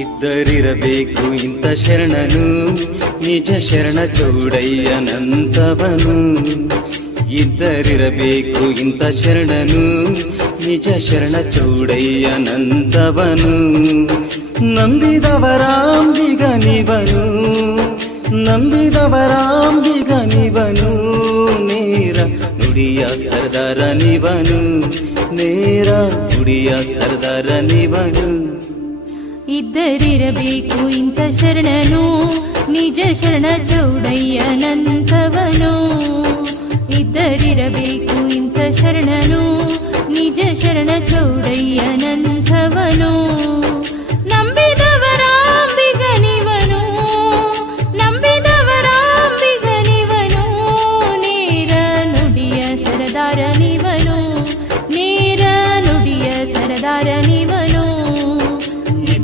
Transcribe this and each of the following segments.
ಇದ್ದರಿರಬೇಕು ಇಂಥ ಶರಣನು ನಿಜ ಶರಣ ಚೌಡಯ್ಯನಂತವನು ಇದ್ದರಿರಬೇಕು ಇಂಥ ಶರಣನು ನಿಜ ಶರಣ ಚೌಡಯ್ಯನಂತವನು ನಂಬಿದವರಾಂಬಿಗನಿವನು ನಂಬಿದವರಾಂಬಿಗನಿವನು. ನೇರ ನುಡಿಯ ಸರ್ದಾರನಿವನು ನೇರ ನುಡಿಯ ಸರ್ದಾರನಿವನು ಇದ್ದರಿರಬೇಕು ಇಂಥ ಶರಣನು, ನಿಜ ಶರಣ ಚೌಡಯ್ಯನಂತವನು ಇದ್ದರಿರಬೇಕು ಇಂಥ ಶರಣನು, ನಿಜ ಶರಣ ಚೌಡಯ್ಯನಂತವನು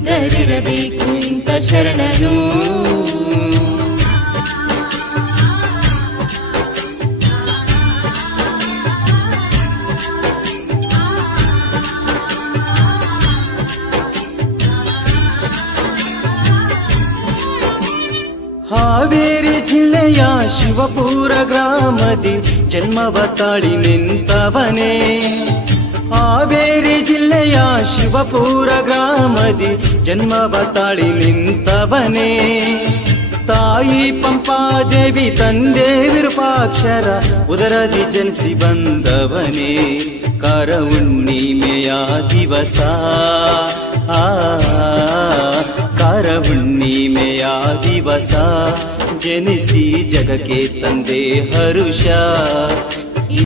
ಇದ್ದರಿರಬೇಕು ಇಂಥ ಶರಣನು ಹಾವೇರಿ ಜಿಲ್ಲೆಯ ಶಿವಪುರ ಗ್ರಾಮದಿ ಜನ್ಮವ ತಾಳಿ ನಿಂತವನೇ. ಹಾವೇರಿ ಜಿಲ್ಲೆಯ ಶಿವಪುರ ಗ್ರಾಮದಿ ಜನ್ಮವ ತಾಳಿ ನಿಂತವನೇ. ತಾಯಿ ಪಂಪಾದೇವಿ ತಂದೆ ವಿರೂಪಾಕ್ಷರ ಉದರದಿ ಜನಿಸಿ ಬಂದವನೇ. ಕಾರ ಹುಣ್ಣಿಮೆಯ ದಿವಸ ಆ ಕಾರ ಹುಣ್ಣಿಮೆಯ ದಿವಸ ಜನಿಸಿ ಜಗಕ್ಕೆ ತಂದೆ ಹರುಷ.